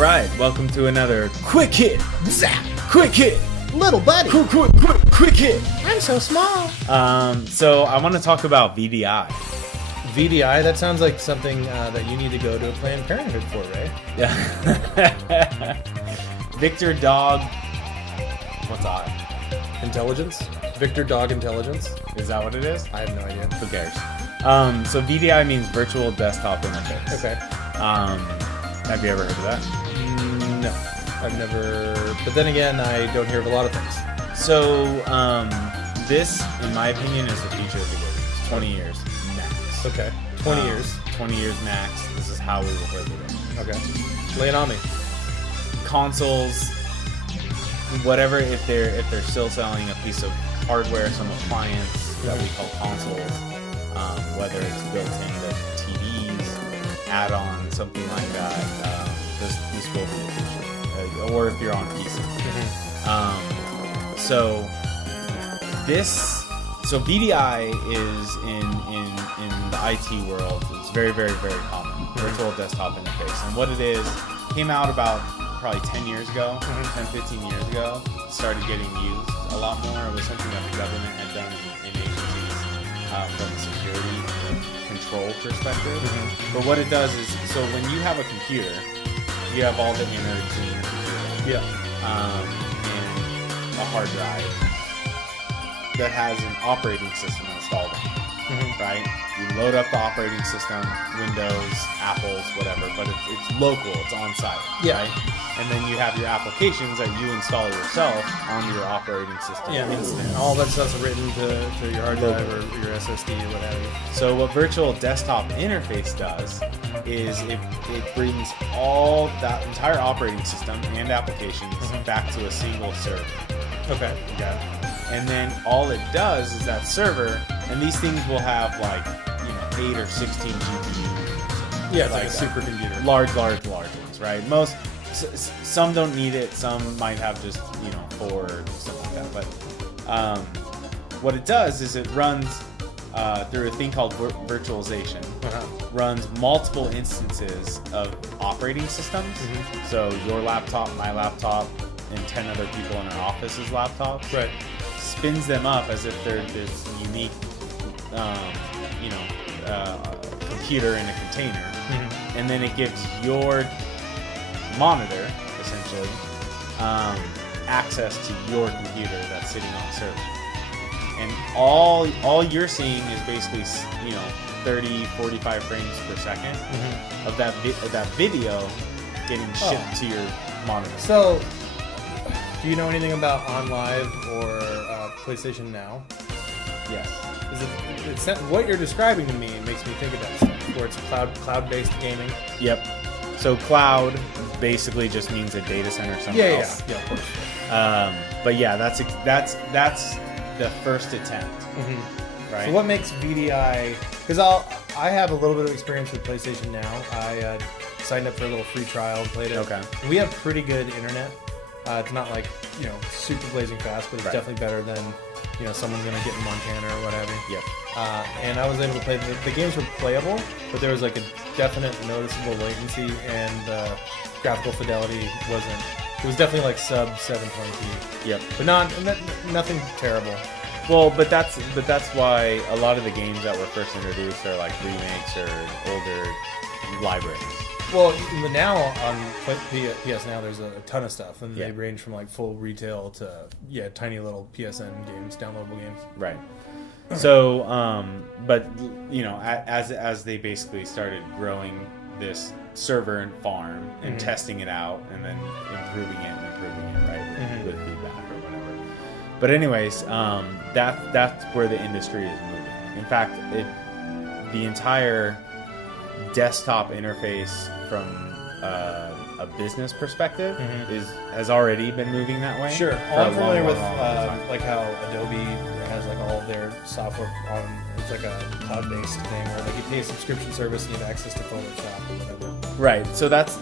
right, welcome to another quick hit. Zap, quick hit. Little buddy. Quick hit. I'm so small. So I want to talk about VDI. VDI, that sounds like something that you need to go to a Planned Parenthood for, right? Yeah. Victor Dog. What's I? Intelligence? Victor Dog Intelligence? Is that what it is? I have no idea. Who cares? So VDI means Virtual Desktop Interface. Okay. Have you ever heard of that? No. I've never... But then again, I don't hear of a lot of things. So, this, in my opinion, is the future of video games. 20 years max. Okay. 20 years. 20 years max. This is how we will play video games. Okay. Lay it on me. Consoles, whatever, if they're still selling a piece of hardware, some appliance that we call consoles, whether it's built into TVs, add-on, something like that, this will be the future. Or if you're on PC. So VDI is in the IT world. It's very, very, very common. Virtual desktop interface. And what it is, came out about probably 10 years ago, 10, 15 years ago. It started getting used a lot more. It was something that the government had done in agencies from a security control perspective. But what it does is, so when you have a computer, you have all the innards in your computer. And a hard drive that has an operating system installed in it, right? You load up the operating system, Windows, Apple's, whatever, but it's local, it's on site, right? And then you have your applications that you install yourself onto your operating system. Yeah, and all that stuff's written to your hard drive or your SSD or what have you. So what Virtual Desktop Interface does is it brings all that entire operating system and applications back to a single server. Okay. And then all it does is that server, and these things will have like, 8 or 16 GPUs. Yeah, it's like a supercomputer. Large ones, right? Some don't need it. Some might have just 4 or something like that. But what it does is it runs through a thing called virtualization. Runs multiple instances of operating systems. So your laptop, my laptop, and 10 other people in our office's laptops. Right. Spins them up as if they're this unique, computer in a container, and then it gives your monitor essentially access to your computer that's sitting on server. And all you're seeing is basically 30, 45 frames per second of that video getting shipped to your monitor. So, do you know anything about OnLive or PlayStation Now? Yes. What you're describing to me makes me think of that stuff, where it's cloud-based gaming. Yep. So cloud basically just means a data center somewhere else. Yeah, of course. But yeah, that's the first attempt. Right. So what makes VDI? Because I have a little bit of experience with PlayStation Now. I signed up for a little free trial, played it. Okay. We have pretty good internet. It's not like super blazing fast, but it's definitely better than someone's gonna get in Montana or whatever. Yep. And I was able to play. The games were playable, but there was like a definite noticeable latency, and graphical fidelity wasn't. It was definitely like sub 720p. Yep. But nothing terrible. Well, but that's why a lot of the games that were first introduced are like remakes or older libraries. Well, now on PS Now, there's a ton of stuff, and they range from like full retail to tiny little PSN games, downloadable games. Right. So, but as they basically started growing this server and farm and testing it out, and then improving it, right, with feedback or whatever. But anyways, that's where the industry is moving. In fact, the entire desktop interface from a business perspective has already been moving that way. Sure. I'm familiar with like how Adobe has like all their software on. It's like a cloud-based thing where like you pay a subscription service and you have access to Photoshop or whatever. Right. So that's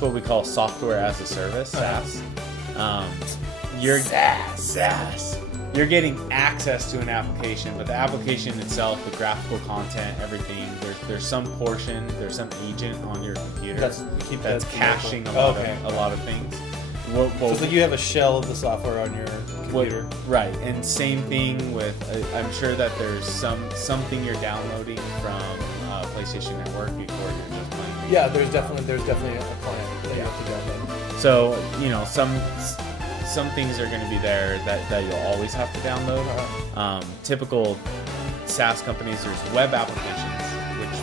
what we call software as a service, SaaS. SaaS. you're getting access to an application, but the application itself, the graphical content, everything, there's some portion, there's some agent on your computer that's caching a lot of things. So it's like you have a shell of the software on your computer. Right, and same thing with, I'm sure that there's something you're downloading from PlayStation Network before you're just playing. Yeah, there's definitely a client that you have to download. So, some things are going to be there that you'll always have to download. Typical SaaS companies, there's web applications, which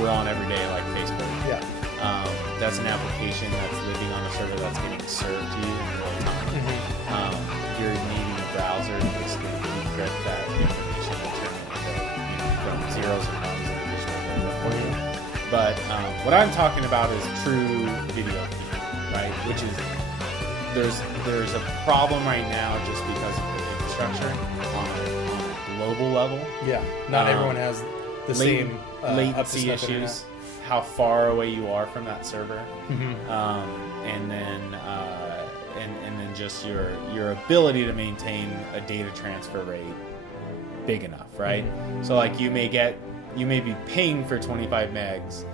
we're on every day, like Facebook. Yeah. That's an application that's living on a server that's getting served to you in real time. You're needing a browser to basically decrypt that information and turn it from zeros and ones in additional data for you. But what I'm talking about is true video feed, right? Which is there's a problem right now just because of the infrastructure on a global level. Yeah, not everyone has the same latency issues. How far away you are from that server, and then just your ability to maintain a data transfer rate big enough, right? So like you may be paying for 25 megs,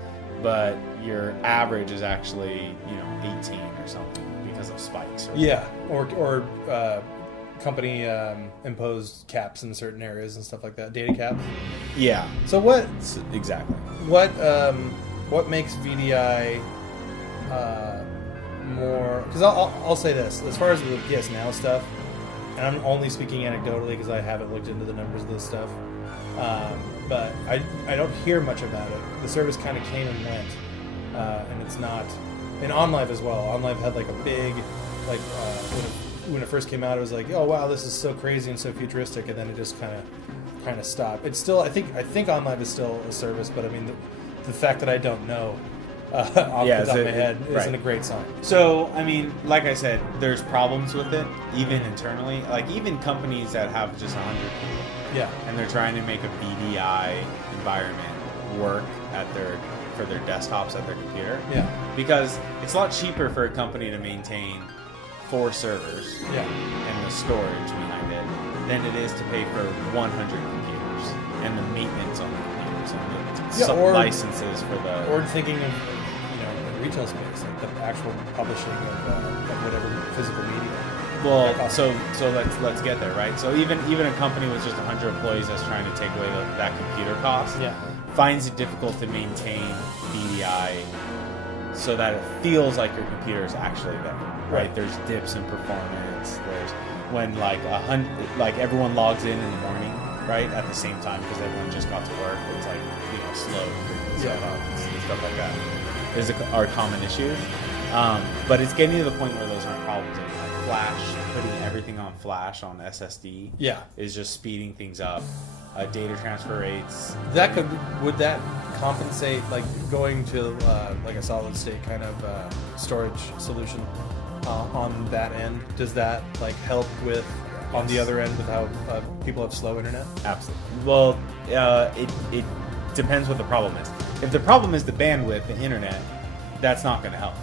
but your average is actually 18 or something because of spikes. Or company imposed caps in certain areas and stuff like that, data caps. Yeah. So what exactly? What makes VDI more? Because I'll say this, as far as the PS Now stuff, and I'm only speaking anecdotally because I haven't looked into the numbers of this stuff, but I don't hear much about it. The service kind of came and went, and it's not. And OnLive as well. OnLive had like a big, like when it first came out, it was like, oh wow, this is so crazy and so futuristic, and then it just kind of stopped. It's still, I think OnLive is still a service, but I mean the fact that I don't know off the top of my head isn't a great sign. So, I mean, like I said, there's problems with it, even internally. Like, even companies that have just 100 people, and they're trying to make a VDI environment work for their desktops at their computer. Because it's a lot cheaper for a company to maintain 4 servers and the storage behind it than it is to pay for 100 computers and the maintenance on the computers and the licenses for the... Or thinking of, retail space, like the actual publishing of whatever physical media. Well, so let's get there, right? So even a company with just 100 employees that's trying to take away that computer cost finds it difficult to maintain VDI so that it feels like your computer is actually there, right? There's dips in performance. There's when like everyone logs in the morning, right, at the same time because everyone just got to work. It's like slow and stuff like that. Are common issues, but it's getting to the point where those aren't problems anymore. Like Flash, putting everything on Flash on SSD, is just speeding things up. Data transfer rates. Would that compensate, like going to like a solid state kind of storage solution on that end? Does that like help with on the other end with how people have slow internet? Absolutely. Well, it depends what the problem is. If the problem is the bandwidth, the internet, that's not going to help.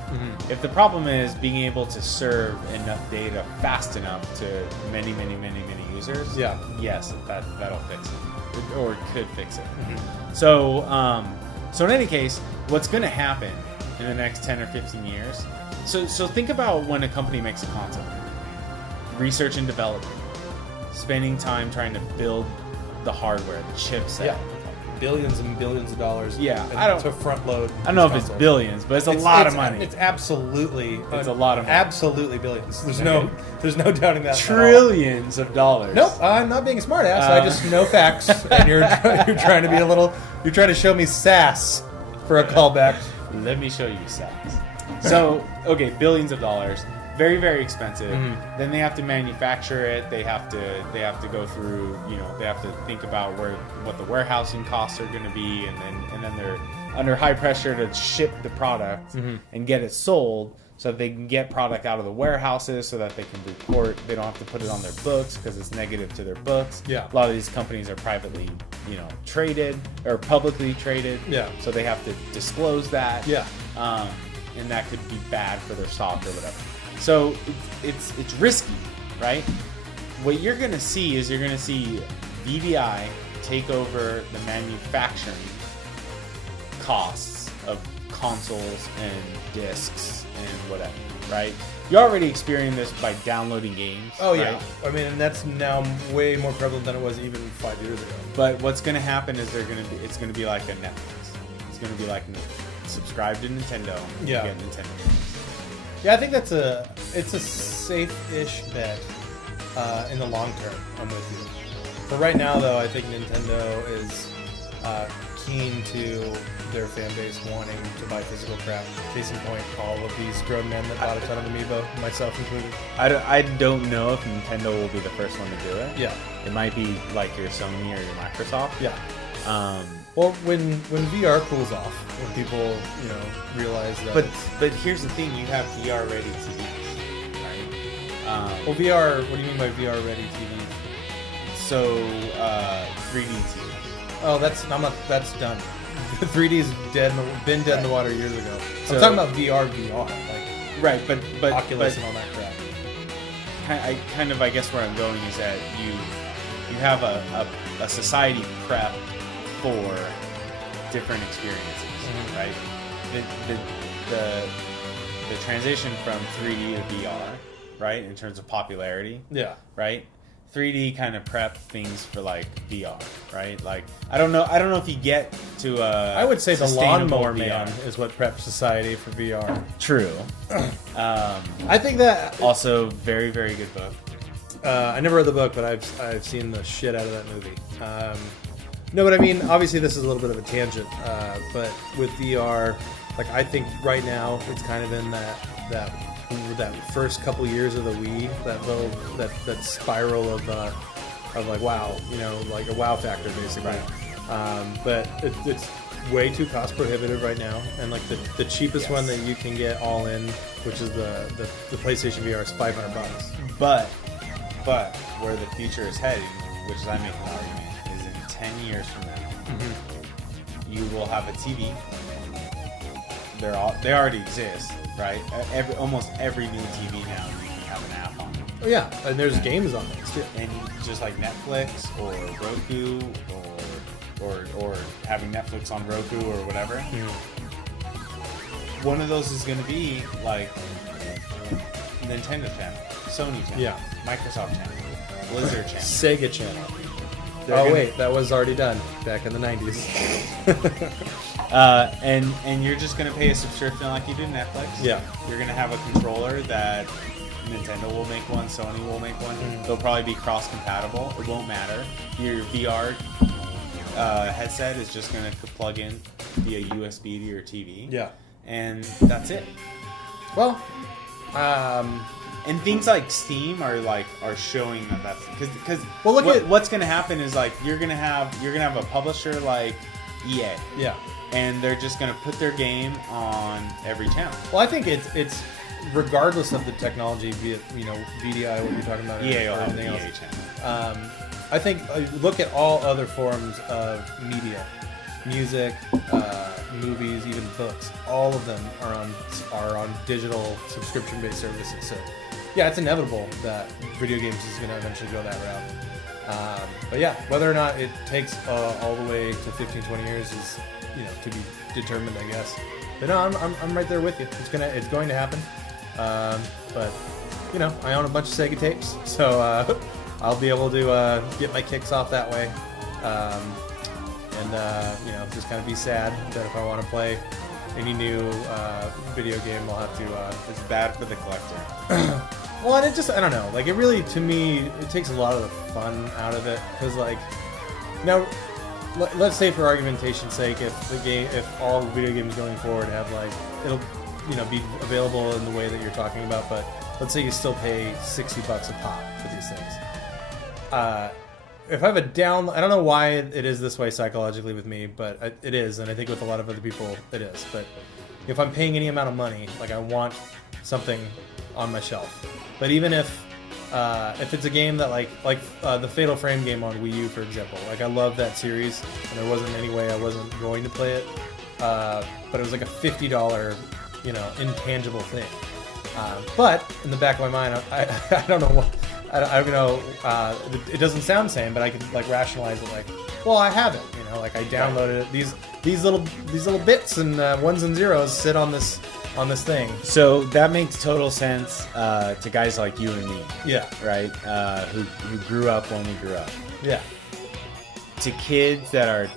If the problem is being able to serve enough data fast enough to many users, yes, that'll fix it, or could fix it. So in any case, what's going to happen in the next 10 or 15 years? So think about when a company makes a console, research and development, spending time trying to build the hardware, the chipset. Billions and billions of dollars. To front load. I don't know if it's billions, but it's a lot of money. It's absolutely. It's a lot of money. Absolutely billions. There's no doubting that. Trillions of dollars. Nope, I'm not being a smartass. I just know facts, and you're trying to be a little. You're trying to show me sass for a callback. Let me show you sass. So billions of dollars. Very, very expensive. Then they have to manufacture it. They have to go through. They have to think about what the warehousing costs are going to be, and then they're under high pressure to ship the product and get it sold, so that they can get product out of the warehouses, so that they can report. They don't have to put it on their books because it's negative to their books. A lot of these companies are privately, traded or publicly traded. So they have to disclose that. And that could be bad for their stock or whatever. So it's risky, right? what you're going to see is you're going to see VDI take over the manufacturing costs of consoles and discs and whatever, right? You already experienced this by downloading games. Oh, right? yeah. I mean, and that's now way more prevalent than it was even 5 years ago. But what's going to happen is it's going to be like a Netflix. It's going to be like subscribe to Nintendo. Yeah. You get Nintendo games. Yeah, I think it's a safe-ish bet in the long term. I'm with you. For right now, though, I think Nintendo is keen to their fan base wanting to buy physical crap. Case in point, all of these grown men that bought a ton of Amiibo, myself included. I don't know if Nintendo will be the first one to do it. Yeah. It might be like your Sony or your Microsoft. Yeah. Well, when VR cools off, when people realize that. But here's the thing: you have VR ready TVs, right? Well, VR. What do you mean by VR ready TV? So 3D TV. Oh, that's done. 3D's been dead in the water years ago. So, I'm talking about VR, like right, but Oculus and all that crap. I guess where I'm going is that you have a society prep for different experiences, right? The transition from 3D to VR, right, in terms of popularity, Yeah. right? 3D kind of prep things for like VR, right? Like I don't know if you get to I would say the sustainable Lawnmower VR. Man is what preps society for VR. True. I think that Also, very very good book. I never read the book, but I've seen the shit out of that movie. No, but I mean, obviously this is a little bit of a tangent, but with VR, like I think right now it's kind of in that first couple years of the Wii, that spiral of like wow, like a wow factor basically. Right. But it's way too cost prohibitive right now, and like the cheapest one that you can get all in, which is the PlayStation VR, is $500. But where the future is heading, which is I make an argument, is in 10 years from now, you will have a TV. They already exist, right? Almost every new TV now you can have an app on it. Oh yeah, and there's games on it too. And just like Netflix or Roku or having Netflix on Roku or whatever, one of those is going to be like Nintendo channel, Sony channel, Yeah. Microsoft channel, Blizzard channel. Sega Channel. Wait, that was already done back in the 90s. And you're just gonna pay a subscription like you do Netflix. Yeah. You're gonna have a controller that Nintendo will make one, Sony will make one. They'll probably be cross-compatible. It won't matter. Your VR headset is just gonna plug in via USB to your TV. Yeah. And that's it. Well, and things like Steam are showing that's because Well, look at- what's gonna happen is like you're gonna have a publisher like EA. yeah. And they're just going to put their game on every channel. Well, I think it's regardless of the technology, be it VDI, what you're talking about, EA will or have the anything EA else. channel. I think look at all other forms of media, music, movies, even books. All of them are on digital subscription-based services. So, yeah, it's inevitable that video games is going to eventually go that route. But yeah, whether or not it takes all the way to 15, 20 years is to be determined, I guess. But no, I'm right there with you. It's going to happen. But I own a bunch of Sega tapes, so I'll be able to get my kicks off that way. And just kind of be sad that if I want to play any new video game, I'll have to. It's bad for the collector. Well, and I don't know. Like, it really, to me, it takes a lot of the fun out of it. Because, like, now, let's say for argumentation's sake, if all video games going forward have, like, it'll, be available in the way that you're talking about, but let's say you still pay $60 a pop for these things. If I have I don't know why it is this way psychologically with me, but it is, and I think with a lot of other people it is. But if I'm paying any amount of money, like, I want something on my shelf. But even if it's a game that like the Fatal Frame game on Wii U, for example, like, I love that series, and there wasn't any way I wasn't going to play it. But it was like a $50, intangible thing. But in the back of my mind, I don't know what. I don't know. It doesn't sound the same, but I can like rationalize it. Like, well, I have it. You know, like I downloaded it. These little bits and ones and zeros sit on this thing. So that makes total sense to guys like you and me. Yeah. Right. Who grew up when we grew up. Yeah. To kids that are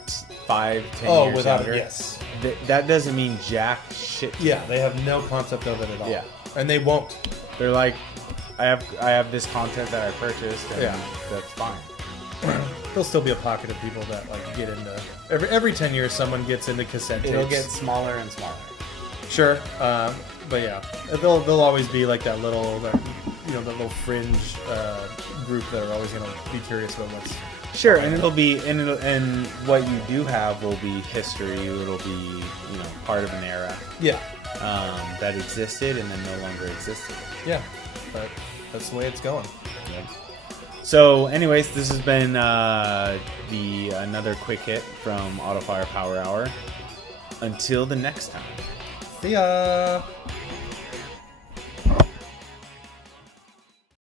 5, 10 Oh, years without younger, it, yes. That doesn't mean jack shit. To Yeah, them. they have no concept of it at all. Yeah. And they won't. They're like, I have this content that I purchased, and Yeah. that's fine. There'll still be a pocket of people that like get into every 10 years someone gets into cassette tapes. It'll get smaller and smaller. Sure, but yeah, there'll always be like that little that fringe group that are always gonna be curious about what's. Sure, and and what you do have will be history. It'll be part of an era. Yeah. That existed and then no longer existed. Yeah, but that's the way it's going. Yeah. So, anyways, this has been another quick hit from AutoFire Power Hour. Until the next time. See ya.